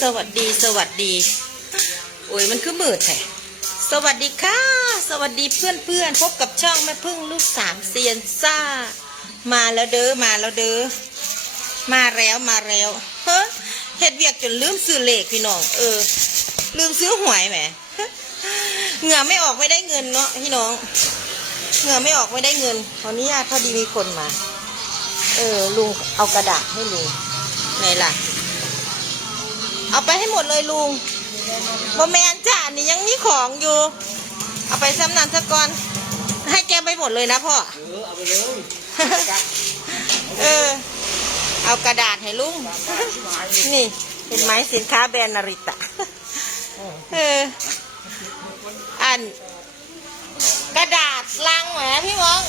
สวัสดีสวัสดี โอ้ยมันคือมืดแท้สวัสดีค่ะ สวัสดีเพื่อนเพื่อนพบกับช่องแม่พึ่งลูกสามเซียนซ่า มาแล้วเด้อมาแล้วเด้อมาแล้วมาแล้วเฮ้เฮ็ดเวียกจนลืมซื้อเลขพี่น้องเออ ลืมซื้อหวยแหมเหงื่อไม่ออกไม่ได้เงินเนาะพี่น้องเหงื่อไม่ออกไม่ได้เงินขออนุญาตพอดีมีคนมา เออลุงเอากระดาษให้ลุงไหนล่ะ เอาไปให้หมดเลยลุงบแมนจ้านี่ยังมีของอยู่ เอาไปซ้ำนันซะก่อน ให้แกไปหมดเลยนะพ่อ เออ เอาไปเลย เออ เอากระดาษให้ลุง นี่เห็นไหมสินค้าแบรนด์นาริตะ เออ อัน กระดาษลังแหมพี่มอง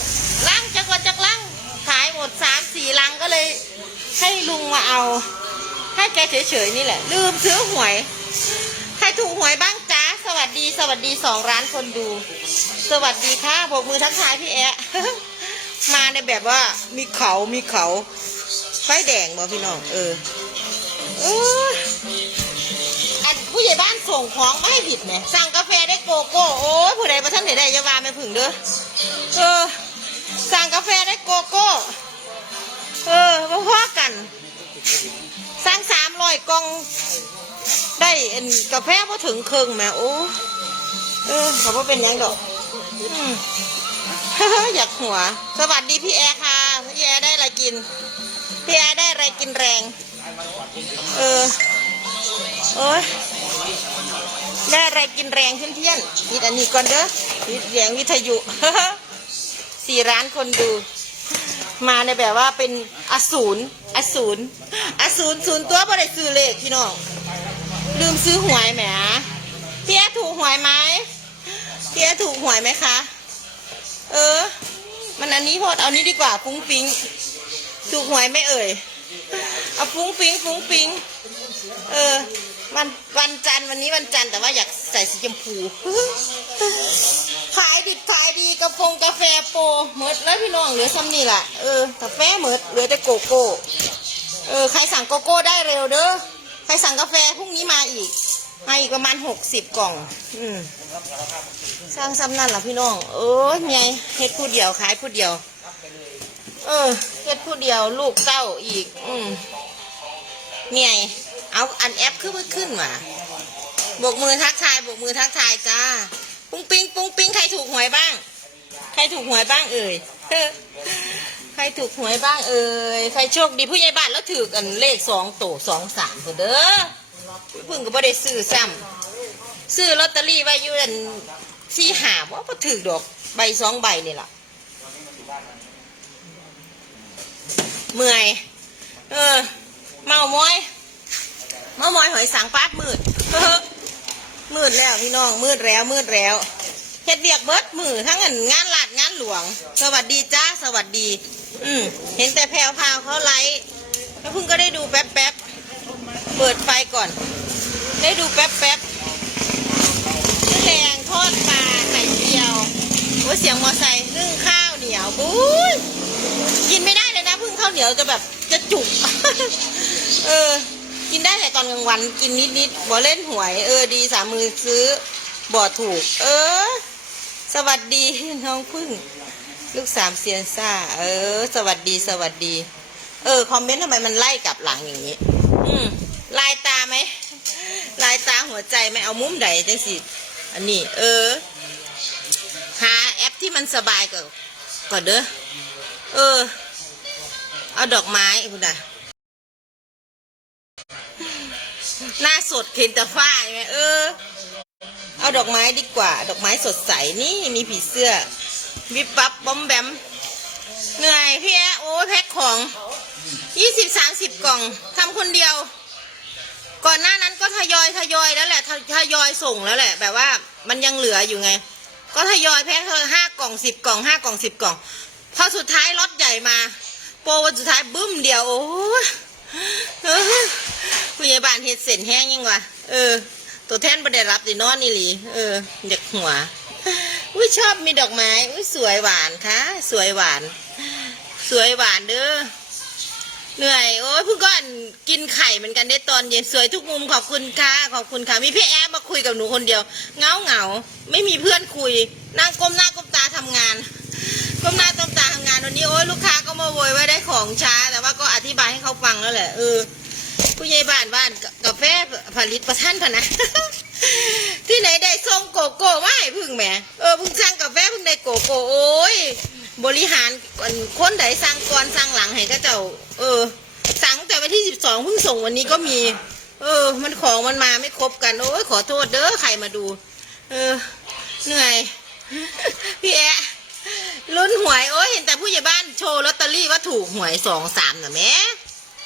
ลังจักรวจักรลัง ขายหมดสามสี่ลังก็เลย ให้ลุงมาเอา ให้แกเฉยๆนี่แหละ ลืมซื้อหวย ใครถูกหวยบ้างจ้าสวัสดีสวัสดีสองร้านคนดู สวัสดีค่ะโบกมือทักทายพี่แอะมาในแบบว่ามีเขามีเขาไฟแดงบ่พี่น้องเออเอออันผู้ใหญ่บ้านส่งของไม่ให้ผิดเนี่ยสั่งกาแฟได้โกโก้โอ้ยผู้ใดประท่านไหนได้อยาวาไม่ผึ่งเด้อเออสั่งกาแฟได้โกโก้เออพ่อกัน สั่งสามร้อยกล่อง ได้อันกาแฟพอถึงครึ่งแม่โอ้เออเขาบ่เป็นยังดอกอืมอยากหัว สวัสดีพี่แอร์ค่ะ พี่แอร์ได้อะไรกิน พี่แอร์ได้อะไรกินแรง เออโอ้ยได้อะไรกินแรงเพื่อนเพื่อนๆนี่อันนี้ก่อนเด้อนี่เสียงวิทยุสี่ร้านคนดู มาในแบบว่าเป็นอสูรอสูร อสูรศูนย์ตัวบ่ได้ซื้อเลขพี่น้องลืมซื้อหวยแหมพี่แอร์ถูกหวยไหมพี่แอร์ถูกหวยไหมคะ เออ มันอันนี้พอดเอานี้ดีกว่าฟุ้งฟิงถูกหวยไม่เอ่ยเอาฟุ้งฟิงฟุ้งฟิงเออวันวันจันทร์วันนี้วันจันทร์แต่ว่าอยากใส่สีชมพูขายดิบขายดีกระพงกาแฟโปรหมดแล้วพี่น้องเหลือซ้ำนี่แหละเออกาแฟหมดเหลือแต่โกโก้ เออ ใครสั่งโกโก้ได้เร็วเด้อ ใครสั่งกาแฟพรุ่งนี้มาอีก มาอีกประมาณหกสิบกล่อง อืมสร้างซ้ำนั่นล่ะพี่น้อง เออไงเฮ็ดผู้เดียวขายผู้เดียว เออเฮ็ดผู้เดียวลูกเต้าอีก อืมไงเอาอันแอปขึ้นขึ้นมาบกมือทักทายบกมือทักทายจ้า ปุ้งปิ้งปุ้งปิ้งใครถูกหวยบ้าง ใครถูกหวยบ้างเอ่ย ใครถูกหวยบ้างเอ่ยใครโชคดีผู้ใหญ่บ้านแล้วถือกันเลขสองโตสองสามเด้อเพิ่งก็บ่ได้ซื้อซ้ำซื้อลอตเตอรี่ไว้อยู่อันสี่หาว่าพอถือดอกใบสองใบนี่ล่ะเมื่อย เออ เมามอย เมามอยหอยสังปาดมืดมืดแล้วพี่น้องมืดแล้วมืดแล้วเฮ็ดเบียกเบิดมือทั้งอันงานหลาดงานหลวง สวัสดีจ้า สวัสดี อืมเห็นแต่แพรวพาวเขาไลฟ์แล้วพิ่งก็ได้ดูแป๊บแป๊บเปิดไฟก่อน ได้ดูแป๊บแป๊บแรงทอดปลาไข่เจียวโอ้เสียงมอไซค์นึ่งข้าวเหนียวบุ้ยกินไม่ได้เลยนะพึ่งข้าวเหนียวจะแบบจะจุก เออ กินได้แต่ตอนกลางวัน กินนิดนิดๆบ่เล่นหวย เออดีสามมือซื้อบ่ถูก เออ สวัสดีน้องพึ่ง ลูกสามเซียนซ่า เออ สวัสดีสวัสดี เออ คอมเมนต์ทำไมมันไล่กลับหลังอย่างนี้ อืมลายตาไหมลายตาหัวใจไหมเอามุมใดจังสิ อันนี้ เออ หาแอปที่มันสบายก่อนก่อนเด้อ เออ เอาดอกไม้คุณนะหน้าสดเห็นแต่ฝ้ายไหมเออ เอาดอกไม้ดีกว่า ดอกไม้สดใสนี่มีผีเสื้อ วิบวับบอมแบม เหนื่อยพี่แอะโอ้แพ็คของยี่สิบสามสิบกล่องทำคนเดียว ก่อนหน้านั้นก็ทยอยทยอยแล้วแหละททยอยส่งแล้วแหละ แบบว่ามันยังเหลืออยู่ไง ก็ทยอยแพ็คเธอห้ากล่องสิบกล่องห้ากล่องสิบกล่อง พอสุดท้ายล็อตใหญ่มา โปรวันสุดท้ายบึ้มเดียวโอ้ยเออผู้ใหญ่บ้านเฮ็ดเส้นแห้งยังวะเออ ตัวแท่นประเดี๋รับดินอนนี่หลีเออเด็กหัว อุ้ยชอบมีดอกไม้อุ้ยสวยหวานค่ะ สวยหวาน สวยหวานเด้อเหนื่อยโอ้ยเพิ่งก็กินไข่เหมือนกันได้ตอนเย็นสวยทุกมุมขอบคุณค่ะขอบคุณค่ะมีพี่แอ๊มาคุยกับหนูคนเดียวเงาเงาไม่มีเพื่อนคุยนั่งก้มหน้าก้มตาทำงานก้มหน้าก้มตาทำงานวันนี้โอ้ยลูกค้าก็มาโวยว่าได้ของช้า แต่ว่าก็อธิบายให้เขาฟังแล้วแหละเออผู้ใหญ่บ้านบ้านกาแฟผลิตประท่านพนะ ที่ไหนได้ส่งโกโก้มาให้พึ่งแหมเออพึ่งสั่งกาแฟพึ่งได้โกโก้โอ้ยบริหารคนไหนสั่งก่อนสั่งหลังให้ก็เจ้า เออ สั่งแต่วันที่สิบสองเพิ่งส่งวันนี้ก็มี เออ มันของมันมาไม่ครบกันโอ้ยขอโทษเด้อใครมาดู เออ เหนื่อยพี่แอะลุ้นหวยโอ้ยเห็นแต่ผู้ใหญ่บ้านโชว์ลอตเตอรี่ว่าถูกหวยสองสามน่ะแม่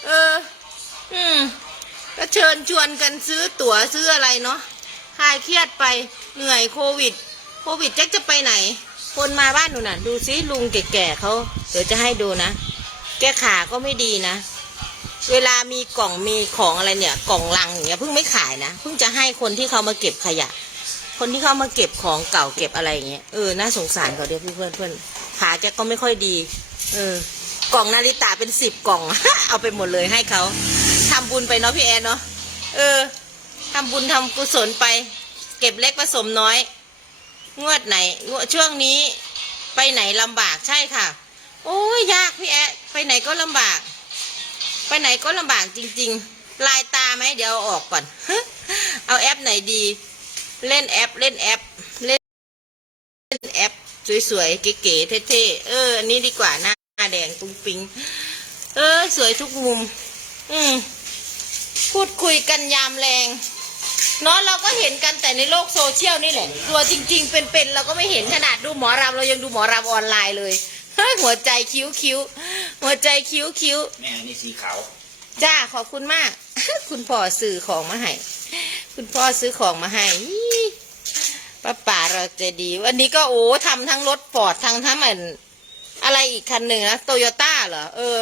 เออ อืมก็เชิญชวนกันซื้อตั๋วซื้ออะไรเนาะ คลายเครียดไปเหนื่อยโควิด โควิดแจ็คจะไปไหน คนมาบ้านหนูน่ะ ดูซิลุงแก่ๆเขาเดี๋ยวจะให้ดูนะ แกขาก็ไม่ดีนะ เวลามีกล่องมีของอะไรเนี่ย กล่องลังอย่างเงี้ยเพิ่งไม่ขายนะเพิ่งจะให้คนที่เขามาเก็บขยะ คนที่เขามาเก็บของเก่าเก็บอะไรอย่างเงี้ยเออน่าสงสารเขาเดียวเพื่อนเพื่อนขาแกก็ไม่ค่อยดี เออกล่องนาฬิตาเป็นสิบกล่อง เอาไปหมดเลยให้เขาทำบุญไปเนาะพี่แอนเนาะเออ ทำบุญทำกุศลไป เก็บเล็กผสมน้อย งวดไหนงวดช่วงนี้ไปไหนลำบากใช่ค่ะ โอ้ยยากพี่แอะไปไหนก็ลำบาก ไปไหนก็ลำบากจริง ๆ ลายตาไหมเดี๋ยวออกก่อน เอาแอปไหนดี เล่นแอปเล่นแอปเล่นแอปสวยๆเก๋ๆเท่ๆเอออันนี้ดีกว่าหน้าแดงปุ้งปิงเออ สวยทุกมุม อืมพูดคุยกันยามแรง เนาะเราก็เห็นกันแต่ในโลกโซเชียลนี่แหละ ตัวจริง ๆ เป็นๆเราก็ไม่เห็นขนาดดูหมอรำเรายังดูหมอรำออนไลน์เลยหัวใจคิ้วคิ้วหัวใจคิ้วคิ้วแม่นี่สีขาวจ้าขอบคุณมาก คุณพ่อซื้อของมาให้คุณพ่อซื้อของมาให้อี้ป้าป่าเราใจดีวันนี้ก็โอ้ทำทั้งรถฟอร์ดทั้งทั้งอันอะไรอีกคันหนึ่งนะโตโยต้าเหรอเออ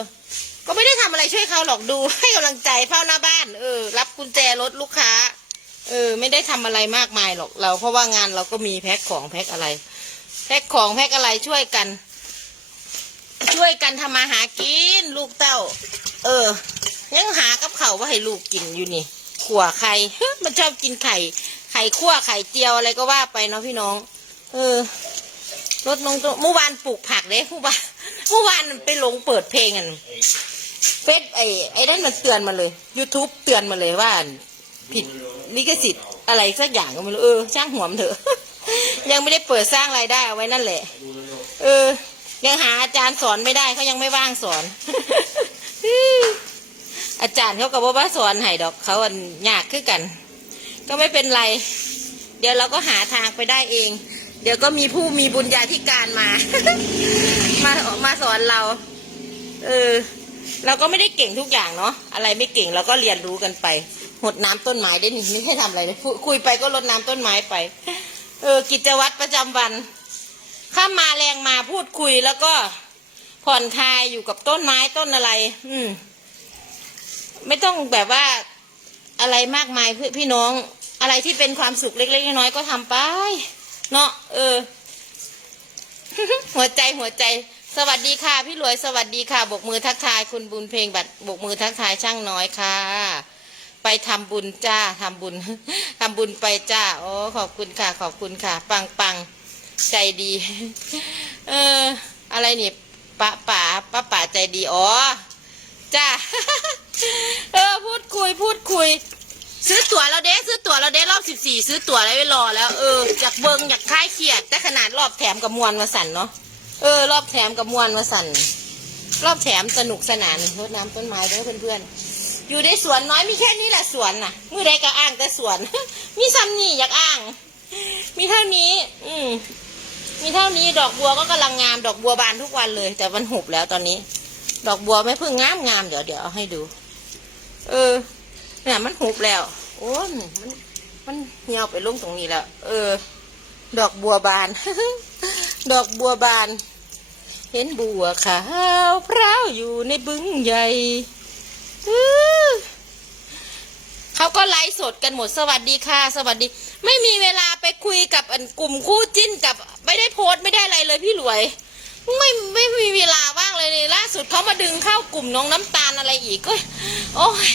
ก็ไม่ได้ทำอะไรช่วยเขาหรอกดูให้กำลังใจเฝ้าหน้าบ้าน เออ รับกุญแจรถลูกค้า เออ ไม่ได้ทำอะไรมากมายหรอกเราเพราะว่างานเราก็มีแพ็คของแพ็คอะไร แพ็คของแพ็คอะไรช่วยกัน ช่วยกันทำมาหากิน ลูกเต้า เออ ยังหากับเขาว่าให้ลูกกินอยู่นี่ขั่วไข่มันชอบกินไข่ ไข่ขั่วไข่เจียวอะไรก็ว่าไปเนาะพี่น้อง เออรถน้องเมื่อวานปลูกผักเด้เมื่อวานเมื่อวานไปหลงเปิดเพลงกันเฟซไอ้ไอ้นั่นมันเตือนมาเลย YouTube เตือนมาเลยว่าผิด ลิขสิทธิ์อะไรสักอย่างก็ไม่รู้เออช่างหัวมเถอะ ยังไม่ได้เปิดสร้างรายได้เอาไว้นั่นแหละ เออ ยังหาอาจารย์สอนไม่ได้เขายังไม่ว่างสอน อาจารย์เขาก็บอกว่าสอนให้ดอกเขาอันยากขึ้นกัน ก็ไม่เป็นไร เดี๋ยวเราก็หาทางไปได้เอง เดี๋ยวก็มีผู้มีบุญญาธิการมา มามาสอนเรา เออ เราก็ไม่ได้เก่งทุกอย่างเนาะอะไรไม่เก่งเราก็เรียนรู้กันไป หดน้ำต้นไม้ได้นี่ไม่ใช่ทำอะไรเลยคุยไปก็รดน้ำต้นไม้ไป เออ กิจวัตรประจำวันข้ามาแรงมาพูดคุยแล้วก็ผ่อนคลายอยู่กับต้นไม้ต้นอะไร อืม ไม่ต้องแบบว่าอะไรมากมายพื่อพี่น้อง อะไรที่เป็นความสุขเล็ก ๆ น้อยๆก็ทำไป เนาะเออ หัวใจหัวใจ สวัสดีค่ะ พี่รวยสวัสดีค่ะบกมือทักทายคุณบุญเพลงบัตรบกมือทักทายช่างน้อยค่ะ ไปทำบุญจ้าทำบุญทำบุญไปจ้า โอ้ขอบคุณค่ะ ขอบคุณค่ะ ปังปังใจดี เออ อะไรนี่ป้าป๋าป้าป๋าใจดี อ๋อ จ้า เออ พูดคุย พูดคุย ซื้อตั๋วแล้วเด้ ซื้อตั๋วแล้วเด้รอบสิบสี่ซื้อตั๋วแล้วไว้รอแล้ว เอออยากเบิงอยากคลายเครียด แต่ขนาดรอบแถมกับมวลมาสั่นเนาะ เออ รอบแถมกับมวลมาสั่น รอบแถมสนุกสนานรดน้ำต้นไม้เด้อเพื่อนๆ อยู่ในสวนน้อยมีแค่นี้แหละสวนน่ะมือใดก็อ้างแต่สวน มีซ้ำนี่อยากอ้าง มีเท่านี้ อืมมีเท่านี้ดอกบัวก็กำลังงามดอกบัวบานทุกวันเลย แต่มันหุบแล้วตอนนี้ ดอกบัวไม่เพิ่งงามงามๆเดี๋ยวเดี๋ยวเอาให้ดู เออเนี่ยมันหุบแล้ว โอ้ยมันมันเหี่ยวไปลงตรงนี้แล้ว เออ ดอกบัวบาน ดอกบัวบาน เห็นบัวขาวพร้าวอยู่ในบึงใหญ่ เขาก็ไลฟ์สดกันหมดสวัสดีค่ะ สวัสดี ไม่มีเวลาไปคุยกับอกลุ่มคู่จิ้นกับ ไม่ได้โพสต์ไม่ได้อะไรเลยพี่หลวย ไม่ไม่มีเวลาว่างเลยนี่ล่าสุดเขามาดึงเข้ากลุ่มน้องน้ำตาลอะไรอีกก็โอ้ย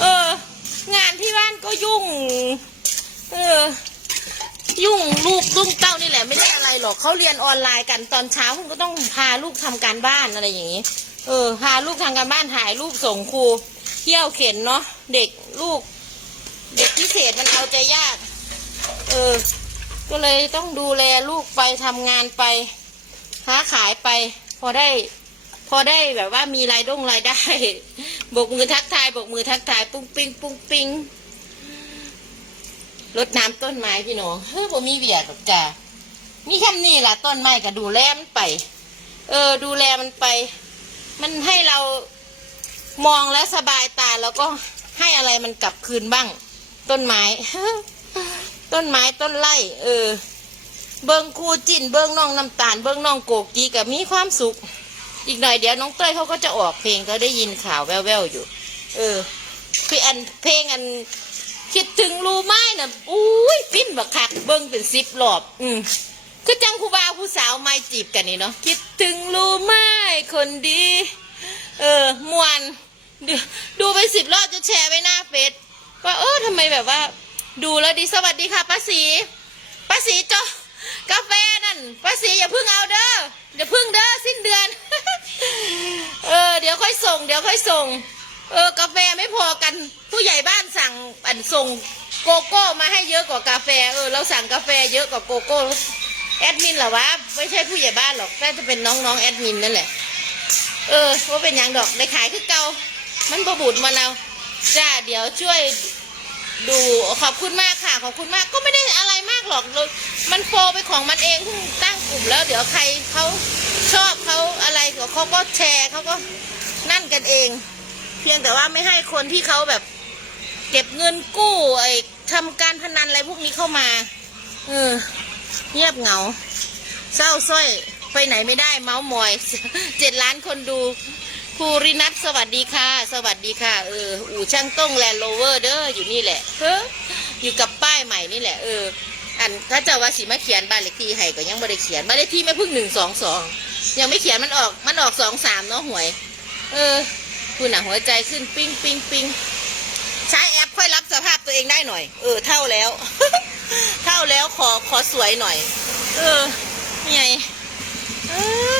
เออ งานที่บ้านก็ยุ่ง เออ ยุ่งลูกลุ่งเต้านี่แหละไม่ได้อะไรหรอกเขาเรียนออนไลน์กันตอนเช้าคุณก็ต้องพาลูกทำการบ้านอะไรอย่างนี้ เออ พาลูกทำการบ้านถ่ายรูปส่งครูเที่ยวเข็นเนาะเด็กลูก เด็กพิเศษมันเอาใจยาก เออ ก็เลยต้องดูแลลูกไปทำงานไปค้าขายไป พอได้ พอได้แบบว่ามีรายด้งรายได้บกมือทักทายบกมือทักทายปุ้งปิ้งปุ้งปิ้งรดน้ำต้นไม้พี่น้องเฮ้ยบ่มีเบียดหรอกจ้ามีแค่นี้ล่ะต้นไม้ก็ดูแลมันไป เออ ดูแลมันไป มันให้เรามองแล้วสบายตาแล้วก็ให้อะไรมันกลับคืนบ้าง ต้นไม้ ต้นไม้ต้นไร่เออ เบิ้งครูจินเบิ้งน้องน้ำตาล เบิ้งน้องโกกีกับมีความสุข อีกหน่อยเดี๋ยวน้องเต้ยเขาก็จะออกเพลงเขาได้ยินข่าวแว่วๆอยู่ เออพี่อันเพลงอันคิดถึงรูไหมน่ะอุ้ยปิ้นบักคักเบิ้งเป็นสิบรอบ อืม คือจังครูบาผู้สาวไม่จีบกันนี่เนาะคิดถึงรู้ไหมคนดี เออมวนดดูไปสิบรอบจะแชร์ไว้หน้าเฟซว่าเออทำไมแบบว่า ดูแล้วดีสวัสดีค่ะป้าสีป้าสีจ้อกาแฟนั่นป้าสีอย่าเพิ่งเอาเด้อเดี๋ยวพิ่งเด้อสิ้นเดือน เออเดี๋ยวค่อยส่ง เดี๋ยวค่อยส่ง เออกาแฟไม่พอกัน ผู้ใหญ่บ้านสั่งอันส่งโกโก้มาให้เยอะกว่ากาแฟ เออเราสั่งกาแฟเยอะกว่าโกโก้ แอดมินเหรอวะไม่ใช่ผู้ใหญ่บ้านหรอกน่าจะเป็นน้องๆแอดมินนั่นแหละ เออว่าเป็นยังดอกได้ขายคือเก่ามันประบุดมาแล้วจ้าเดี๋ยวช่วยดูขอบคุณมากค่ะขอบคุณมากก็ไม่ได้อะไรมากหรอกมันโฟไปของมันเองเพิ่งตั้งกลุ่มแล้ว เดี๋ยวใครเขาชอบเขาอะไรเขาก็แชร์เขาก็นั่นกันเอง เพียงแต่ว่าไม่ให้คนที่เขาแบบ เก็บเงินกู้ไอ้ทำการพนันอะไรพวกนี้เข้ามา เออ เงียบเหงา เศร้าสร้อย ไปไหนไม่ได้เมาส์มอยเจ็ดล้านคนดูภูรินัทสวัสดีค่ะ สวัสดีค่ะ เออ อู่ช่างต้งแลนด์โรเวอร์เด้ออยู่นี่แหละเฮ้ออยู่กับป้ายใหม่นี่แหละ เออ อันถ้าเจะว่าสิมาเขียนบ้านเลขที่ให้ก็ยังไม่ได้เขียนบ้านเลขที่ไม่เพิ่งหนึ่งสองสองยังไม่เขียนมันออกมันออกสองสามเนาะหวย เออ คุณอะหัวใจขึ้นปิ้งปิ้งปิ้งใช้แอป ค่อยรับสภาพตัวเองได้หน่อย เออ เท่าแล้ว เท่าแล้วขอขอสวยหน่อย เออไงเออ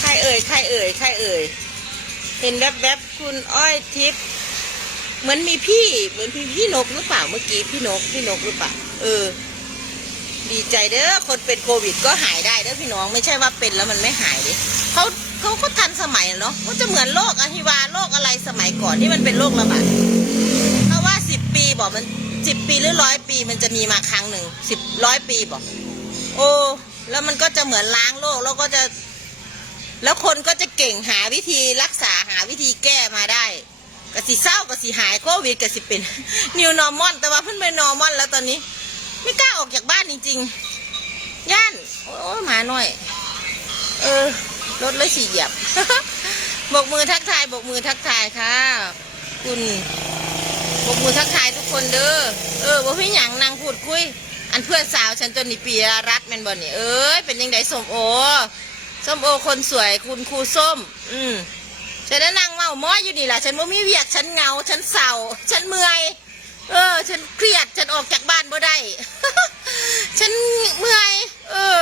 ใครเอ่ยใครเอ่ยใครเอ่ยเห็นแวบๆคุณอ้อยทิพย์เหมือนมีพี่ เหมือนพี่พี่นกหรือเปล่าเมื่อกี้พี่นกพี่นกหรือเปล่าเออ ดีใจเด้อคนเป็นโควิดก็หายได้เด้อพี่น้องไม่ใช่ว่าเป็นแล้วมันไม่หายดิเขาเขาก็ทันสมัยเนาะก็จะเหมือนโรคอหิวาโรคอะไรสมัยก่อนที่มันเป็นโรคระบาด บอกมันสิบปีหรือร้อยปีมันจะมีมาครั้งหนึ่งสิบร้อยปีบอกโอ้แล้วมันก็จะเหมือนล้างโรคแล้วก็จะ แล้วคนก็จะเก่งหาวิธีรักษาหาวิธีแก้มาได้กสิเศร้ากสิหายโควิดกสิเป็นนิวนอร์มอนแต่ว่าเพิ่นเป็นอร์มอนแล้วตอนนี้ ไม่กล้าออกจากบ้านจริงๆ ย่าน โอ้ยหมาหน่อย เออรถเลยสี่เหยียบบกมือทักทายบกมือทักทายค่ะ คุณ บกมือทักทายทุกคนเด้อ เออบ่พี่หยังนางพูดคุย อันเพื่อนสาวฉันจนนี่ปียรัตน์แม่นบ่นี่เอ้ยเป็นยังไงสมโอส้มโอคนสวยคุณครูส้ม อืมฉันนั่งเมาม้ออยู่นี่แหละฉันว่ามีเวียกฉันเงาฉันเศร้าฉันเมื่อย เออ ฉันเครียดฉันออกจากบ้านบ่ได้ ฉันเมื่อย เออ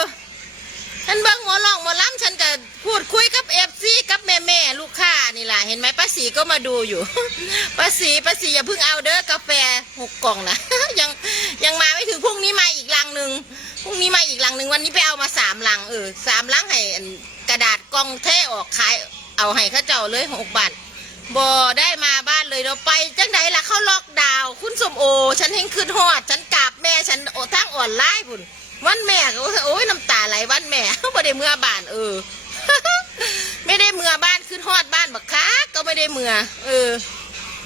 ฉันเบิ่งหมอลองหมอล้ำฉันก็พูดคุยกับเอฟซีกับแม่แม่ลูกค้านี่แหละเห็นไหมป้าสีก็มาดูอยู่ ป้าสีป้าสีอย่าเพิ่งเอาเด้อกาแฟหกกล่องนะยังยังมาไม่ถึงพรุ่งนี้มาอีกลังหนึ่งพรุ่งนี้มาอีกลังหนึ่งวันนี้ไปเอามาสามลังเออสามลังให้กระดาษกล่องเท่ออกขายเอาให้ข้าเจ้าเลยหกบาทบ่ได้มาบ้านเลยเราไปจังไดล่ะเขาล็อกดาวคุณสมโอ ฉันเห็นคืนฮอด ฉันกราบแม่ฉันโอทั้งอ่อนไลน์พุ่น วันแม่ก็โอ้ยน้ำตาไหลวันแม่ไม่ได้เมื่อบ้านเออ ไม่ได้เมื่อบ้านขึ้นฮอดบ้านบักคักก็ไม่ได้เมื่อเออ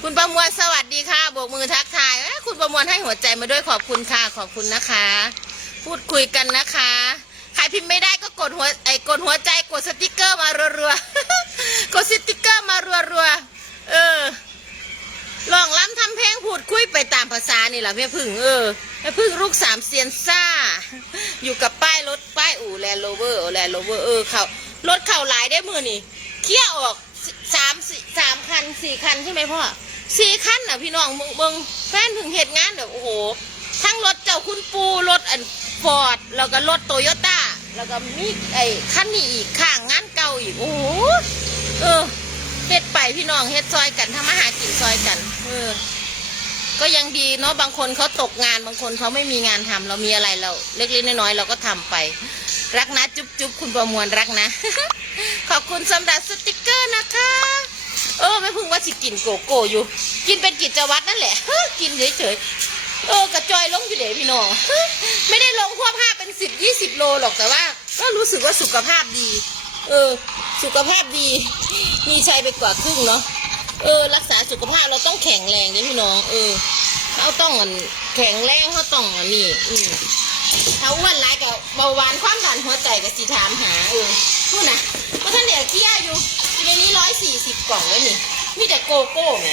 คุณประมวลสวัสดีค่ะโบกมือทักทายคุณประมวลให้หัวใจมาด้วยขอบคุณค่ะขอบคุณนะคะ พูดคุยกันนะคะใครพิมพ์ไม่ได้ก็กดหัวไอ้กดหัวใจกดสติกเกอร์มารัวๆกดสติกเกอร์มารัวๆเออลองล้ำทำเพลงพูดคุยไปตามภาษานี่แหละแม่พึ่งเออ แม่พึ่งลูกสามเซียนซ่า อยู่กับป้ายรถป้ายอู่แลนด์โรเวอร์แลนด์โรเวอร์เออเขารถเข่าหลายได้มือนี่เที่ยวออกสามสี่สามคันสี่คันใช่ไหมพ่อสี่คันอะพี่น้องมึงมึงแฟนถึงเหตุงานเดี๋ยวโอ้โห ทั้งรถเจ้าคุณปูรถอันฟอร์ดแล้วก็รถโตโยต้าแล้วก็มีไอ้คันนี้อีกข้างงานเก่าอีกโอ้โหเออเฮ็ดไปพี่น้องเฮ็ดซอยกันทำมาหากินซอยกัน เออ ก็ยังดีเนาะบางคนเขาตกงานบางคนเขาไม่มีงานทำเรามีอะไรเราเล็กๆน้อยๆเราก็ทำไป รักนะจุ๊บจุ๊บคุณประมวลรักนะ ขอบคุณสำหรับสติกเกอร์นะคะ เออไม่พึ่งว่าสิกินโกโก้อยู่ กินเป็นกิจวัตรนั่นแหละกินเฉยๆเออกระจอยลงอยู่เดี๋ยวพี่น้องไม่ได้ลงควบห้าเป็นสิบยี่สิบโลหรอกแต่ว่า ก็รู้สึกว่าสุขภาพดี เออ สุขภาพดี มีชัยไปกว่าครึ่งเนาะ เออ รักษาสุขภาพเราต้องแข็งแรงเนี่ยพี่น้องเออเราต้องแข็งแรงเขาต้องอันนี้อืมถ้าอ้วนร้ายกับเบาหวานความดันหัวใจกับสีถามหาเออพูดนะเพราะท่านเด็กเกี้ยอยู่อยู่ในนี้ร้อยสี่สิบกล่องไว้นี่มีแต่โกโก้ไง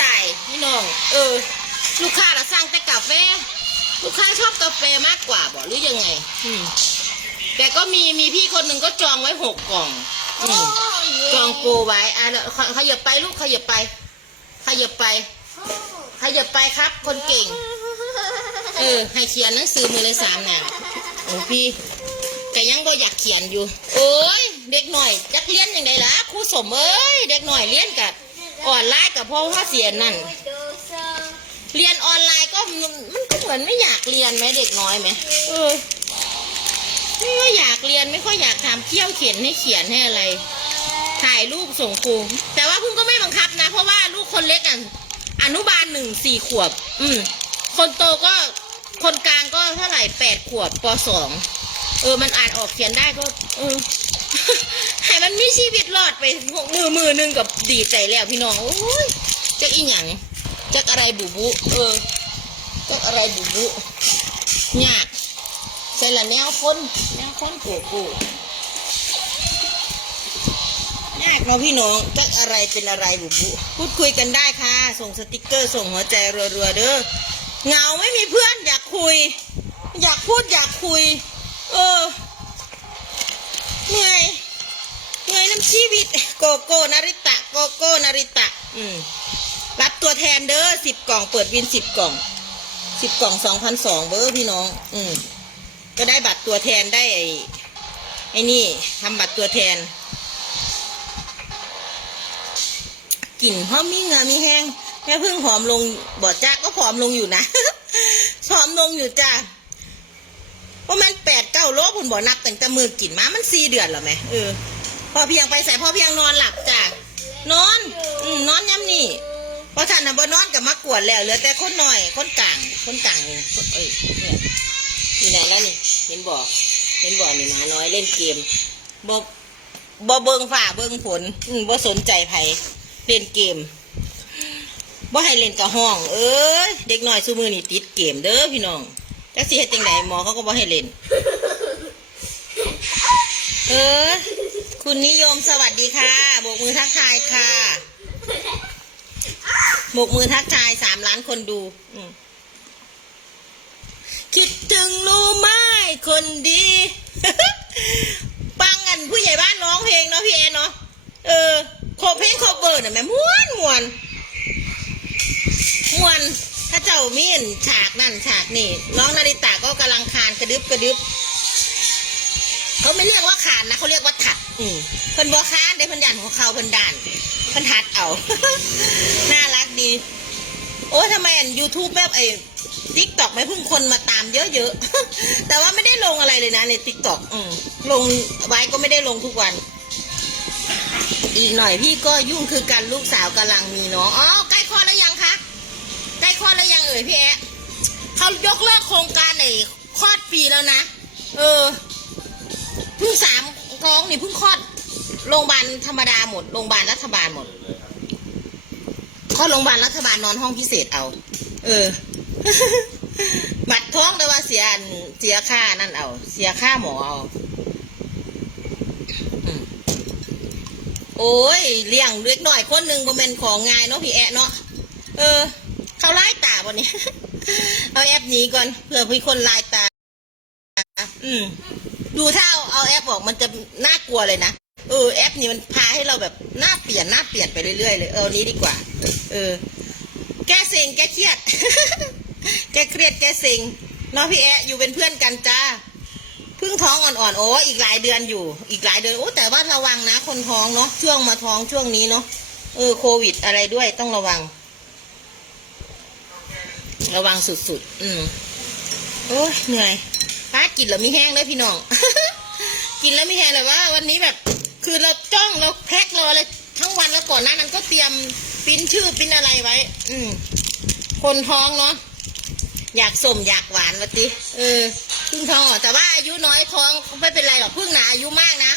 ตายพี่น้อง เออ ลูกค้าเราสั่งแต่กาแฟ ลูกค้าชอบกาแฟมากกว่าบอกหรือยังไง อืมแต่ก็มีมีพี่คนหนึ่งก็จองไว้หกกล่อง อืมจองโกไว้อะแล้วขขยับไปลูกขยับไปขยับไปขยับไปครับ คนเก่ง เออ ให้เขียนหนังสือมือเลยสามแนวโอ้พี่แต่ยังก็อยากเขียนอยู่โอ้ยเด็กหน่อยจักเรียนยังไงล่ะครูสมเอ้ยเด็กหน่อยเรียนกับออนไลน์กับพ่อพ่อเสียนั่น เรียนออนไลน์ก็มันมันก็เหมือนไม่อยากเรียนไหมเด็กน้อยไหมเออ ไม่ค่อยอยากเรียนไม่ค่อยอยากทำเที่ยวเขียนให้เขียนให้อะไร ถ่ายรูปส่งครูแต่ว่าเพิ่งก็ไม่บังคับนะ เพราะว่าลูกคนเล็กอะอนุบาลหนึ่งสี่ขวบ อืม คนโตก็คนกลางก็เท่าไหร่แปดขวบปสองเออมันอ่านออกเขียนได้ก็เออ ให้มันมีชีวิตรอดไปมือมือหนึงกับดีใจแล้วพี่น้องโอ้ยจักอีหยังจักอะไรบุบุเออจักอะไรบุบุยาก ใส่ละแนวคนแนวคนโกโก้ยากเนาะพี่น้องจักอะไรเป็นอะไรบุบุพูดคุยกันได้ค่ะ ส่งสติกเกอร์ส่งหัวใจรัวๆเด้อเหงาไม่มีเพื่อนอยากคุย อยากพูดอยากคุย เออเหนื่อยเหนื่อยน้ำชีวิตโกโก้นาริตะโกโก้นาริตะ อืมรับตัวแทนเด้อสิบกล่องเปิดวินสิบกล่องสิบกล่องสองพันสองเบอร์พี่น้อง อืม ก็ได้บัตรตัวแทนได้ไอ้ไอ้นี่ทำบัตรตัวแทนกลิ่นหอมมีเงามีแห้งแม่เพิ่งผอมลงบอดจ้าก็ผอมลงอยู่นะผอมลงอยู่จ้าเพราะมันแปดเก้าโลผลบ่นับตั้งแต่มือกลิ่นมามันสี่เดือนแล้วไหมเออพอเพียงไปใส่พอเพียงนอนหลับจ้านอน อืมนอนย้ำนี่เพราะท่านน่ะบ่นอนกับมากวดแล้วเหลือแต่คนหน่อยคนกลางคนกลางเอ้ยเนี่ย นี่ไหนแล้วนี่ เห็นบอก เห็นบอกนี่หมาน้อยเล่นเกมบ่บ่เบิงฝ่าเบิงผลอืมบ่สนใจไผเล่นเกมบ่ให้เล่นกับห้อง เอ้ยเด็กน้อยซูมือนี่ติดเกมเด้อพี่น้องจักสิเฮ็ดจังไดหมอเขาก็บ่ให้เล่น เออ คุณนิยมสวัสดีค่ะโบกมือทักทายค่ะโบกมือทักทายสามล้านคนดู อืม คิดถึงรู้ไหมคนดีปังกันผู้ใหญ่บ้านร้องเพลงเนาะพี่แอเนาะเออโคเพลงโคเบิร์ดน่ะแม่ม้วนมวนมวนถ้าเจ้ามีนฉากนั่นฉากนี่น้องนาริตาก็กำลังคานกระดึบกระดึบเขาไม่เรียกว่าขานนะเขาเรียกว่าถัด อืมเพิ่นบ่ค้านได้เพิ่นด่านของเขาเพิ่นด่านเพิ่นทัดเอา น่ารักดี โอ้ทำไมอัน YouTube แบบไอ ทิกตอกไม่พึ่งคนมาตามเยอะๆ แต่ว่าไม่ได้ลงอะไรเลยนะในทิกตอกลงไว้ก็ไม่ได้ลงทุกวัน อีกหน่อยพี่ก็ยุ่งคือกันลูกสาวกำลังมีน้องอ๋อใกล้คลอดแล้วยังคะใกล้คลอดแล้วยังเอ่ยพี่แอะเขายกเลิกโครงการไอ้คลอดฟรีแล้วนะเออเพิ่งสามท้องนี่เพิ่งคลอดโรงพยาบาลธรรมดาหมดโรงพยาบาลรัฐบาลหมดคลอดโรงพยาบาลรัฐบาลนอนห้องพิเศษเอา เออ บัตรท้องแต่ว่าเสียเสียค่านั่นเอา เสียค่าหมอเอาโอ้ยเลี้ยงเล็กหน่อยคนหนึ่งบ่แม่นของง่ายเนาะพี่แอะเนาะเออ เขาไล่ตาวันนี้เอาแอปหนี้ก่อนเผื่อมีคนไล่ตา อืมดูถ้าเอาเอาแอปออกมันจะน่ากลัวเลยนะเออแอปนี่มันพาให้เราแบบหน้าเปลี่ยนหน้าเปลี่ยนไปเรื่อยๆเลย เออนี้ดีกว่า เออ แกเซ็งแก้เครียด แกเครียดแกเซ็งเนาะพี่แอะอยู่เป็นเพื่อนกันจ้าเพิ่งท้องอ่อนๆโอ้อีกหลายเดือนอยู่ อีกหลายเดือนโอ้แต่ว่าระวังนะ คนท้องเนาะช่วงมาท้องช่วงนี้เนาะเออโควิดอะไรด้วยต้องระวัง ระวังสุดๆ อืมโอ้เหนื่อยป้ากินแล้วมีแห้งเลยพี่น้อง กินแล้วมีแห้งเลยว่า วันนี้แบบ คือเราจ้องเราแพ็คเราอะไรทั้งวันแล้วก่อนหน้านั้นก็เตรียมปิ้นชื่อปิ้นอะไรไว้ อืมคนท้องเนาะ อยากสมอยากหวานวะติเออพึ่งท้องแต่ว่าอายุน้อยท้องไม่เป็นไรหรอกเพึ่งหนาอายุมากนะ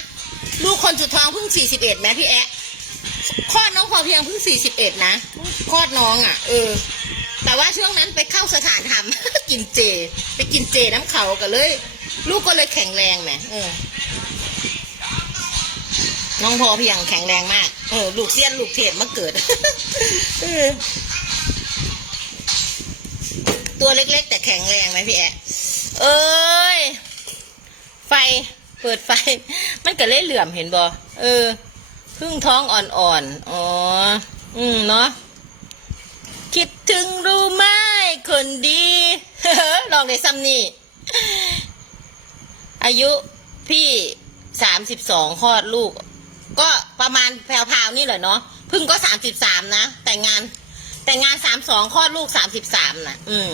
ลูกคนสุดท้องเพิ่งสี่สิบเอ็ดไหมพี่แอะคลอดน้องพอเพียงเพิ่งสี่สิบเอ็ดนะคลอดน้องอะ เออ แต่ว่าช่วงนั้นไปเข้าสถานธรรมกินเจ ไปกินเจน้ำเขากันเลย ลูกก็เลยแข็งแรงแหมเออน้องพอเพียงแข็งแรงมาก เออ ลูกเสี้ยนลูกเทพมาเกิด เออ ตัวเล็ก ๆ แต่แข็งแรงไหมพี่แอะเอ้ย ไฟ เปิดไฟ มันก็เลยเหลื่อมเห็นบ่เออพึ่งท้องอ่อนๆ อ๋อ อืมเนาะ คิดถึงรู้ไหมคนดีลองในซ้ำนี่ อายุพี่สามสิบสองคลอดลูก ก็ประมาณแพรวๆนี่แหละเนาะพึ่งก็สามสิบสามนะ แต่งงาน แต่งงานสามสองคลอดลูกสามสิบสามนะอืม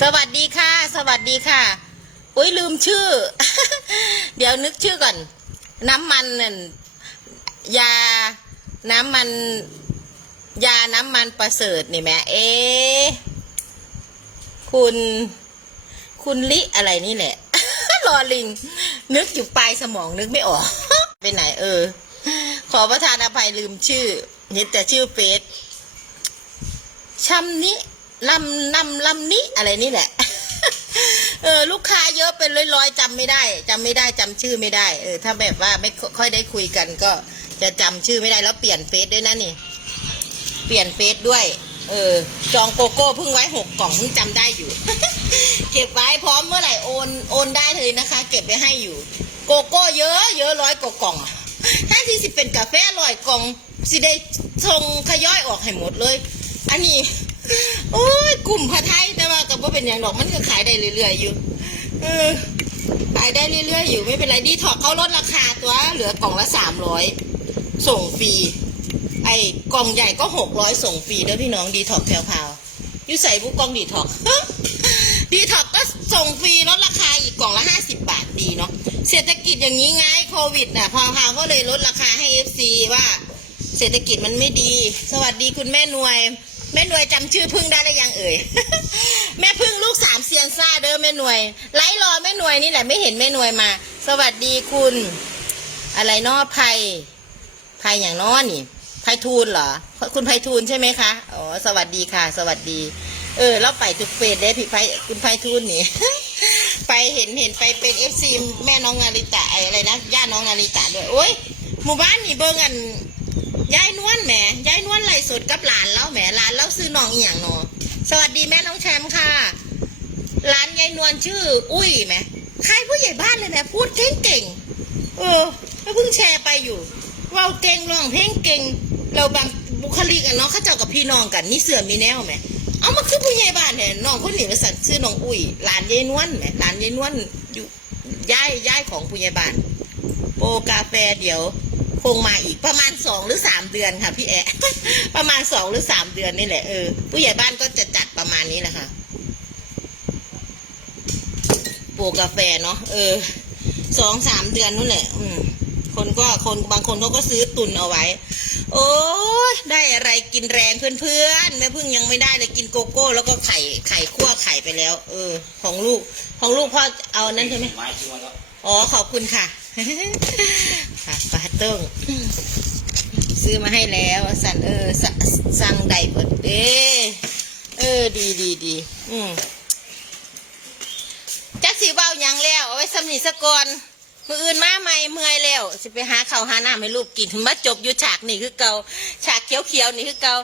สวัสดีค่ะ สวัสดีค่ะอุ้ยลืมชื่อ เดี๋ยวนึกชื่อก่อน น้ำมันนั่นยา น้ำมัน ยาน้ำมันประเสริฐนี่แม่เอ๊คุณ คุณลิอะไรนี่แหละ รอลิง นึกอยู่ปลายสมองนึกไม่ออก ไปไหนเออ ขอประทานอภัยลืมชื่อเห็นแต่ชื่อเฟซ ชำนี้ลำนำลำนี้อะไรนี่แหละ เออ ลูกค้าเยอะเป็นร้อยๆจำไม่ได้จำไม่ได้จำชื่อไม่ได้ เออ ถ้าแบบว่าไม่ค่อยได้คุยกันก็จะจำชื่อไม่ได้แล้วเปลี่ยนเฟซด้วยนะนี่ เปลี่ยนเฟซด้วย เออ จองโกโก้เพิ่งไว้หกกล่องเพิ่งจำได้อยู่ เก็บไว้พร้อมเมื่อไหร่โอนโอนได้เลยนะคะ เก็บไว้ให้อยู่ โกโก้เยอะเยอะร้อยกว่ากล่องอะถ้าที่สิบเป็นกาแฟร้อยกล่องสิได้ทรงขย่อยออกให้หมดเลย อันนี้โอ้ยกลุ่มผัดไทยแต่ว่ากับว่าเป็นอย่างดอกมันก็ขายได้เรื่อยๆอยู่ เออขายได้เรื่อยๆอยู่ไม่เป็นไรดีถอกเขาลดราคาตัวเหลือกล่องละสามร้อยส่งฟรีไอ้กล่องใหญ่ก็หกร้อยส่งฟรีเด้อพี่น้องดีท็อกแพลวพาวอยูใส่บุกกล่องดีท็อกดีท็อกก็ส่งฟรีลดราคาอีกกล่องละห้าสิบบาทดีเนาะเศรษฐกิจอย่างนี้ไงโควิดน่ะพาวพาวก็เลยลดราคาให้เอฟซีว่า เศรษฐกิจมันไม่ดี สวัสดีคุณแม่นวย แม่หน่วยจำชื่อพึ่งได้หรือยังเอ่ย แม่พึ่งลูกสามเซียนซ่าเด้อแม่หน่วย ไล่รอแม่หน่วยนี่แหละไม่เห็นแม่หน่วยมา สวัสดีคุณ อะไรนอภัยภัยอย่างน้อนี่ภัยทูลเหรอ คุณภัยทูลใช่ไหมคะอ๋อสวัสดีค่ะ สวัสดี เออแล้วไปทุกเฟสเลยพี่ภัยคุณภัยทูลนี่ไปเห็นเห็นไปเป็นเอฟซีแม่น้องนาริตะอะไรนะย่าน้องนาริตะด้วยโอ้ยหมู่บ้านนี่เบิ่งอัน ยายนวลแหมยายนวลไล่สดกับหลานแล้วแหมหลานแล้วซื้อน้องเอียงเนาะสวัสดีแม่น้องแชมป์ค่ะร้านยายนวลชื่อ อุ้ยแหมใครผู้ใหญ่บ้านเลยแหมพูดเก่งเก่งเออเพิ่งแชร์ไปอยู่เว่าเก่งร้องเพลงเก่ง เราบางบุคลิกอะเนาะเขาเจ้ากับพี่น้องกันนี่เสือมีแนวไหมเอามาคือผู้ใหญ่บ้านเนี่ยน้องคนนี้มาสั่งชื่อน้องอุ้ยหลานยายนวลแหมหลานยายนวลอยู่ย้ายย้ายของผู้ใหญ่บ้านโปกาแฟเดี๋ยว คงมาอีกประมาณสองหรือสามเดือนค่ะพี่แอะประมาณสองหรือสามเดือนนี่แหละเออผู้ใหญ่บ้านก็จะจัดประมาณนี้แหละค่ะปลูกกาแฟเนาะเออสองสามเดือนนู่นแหละ อืมคนก็คนบางคนเขาก็ซื้อตุนเอาไว้ โอ้ยได้อะไรกินแรงเพื่อนๆแม่พึ่งยังไม่ได้เลยกินโกโก้ แล้วก็ไข่ไข่คั่วไข่ไปแล้ว เออ ของลูก ของลูกพ่อเอานั้นใช่ไหมอ๋อขอบคุณค่ะ ค่ะปาต้งซื้อมาให้แล้วสันเออสสั่งไดเปิดเด้เออดีดีดีอืมจักสีเบายังแล้วเอาไว้สำนีสะกอนมืออื่นมาใหม่เมื่อยแล้วสิไปหาข้าวหาน้ำให้ลูกกินมาจบอยู่ฉากนี่คือเกาฉากเขียวๆนี่คือเกา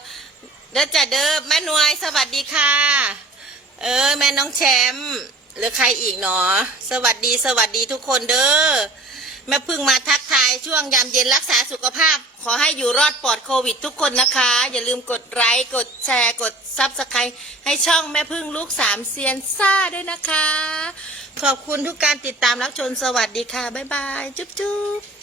เด้อจ้ะเด้อแม่นวยสวัสดีค่ะ เออ แม่น้องแชมป์หรือใครอีกเนาะสวัสดีสวัสดีทุกคนเด้อ แม่พึ่งมาทักทายช่วงยามเย็นรักษาสุขภาพ ขอให้อยู่รอดปลอดโควิดทุกคนนะคะ อย่าลืมกดไลค์กดแชร์กดซับสไครต์ให้ช่องแม่พึ่งลูกสามเซียนซ่าด้วยนะคะ ขอบคุณทุกการติดตามรับชมสวัสดีค่ะ บ๊ายบาย จุ๊บจุ๊บ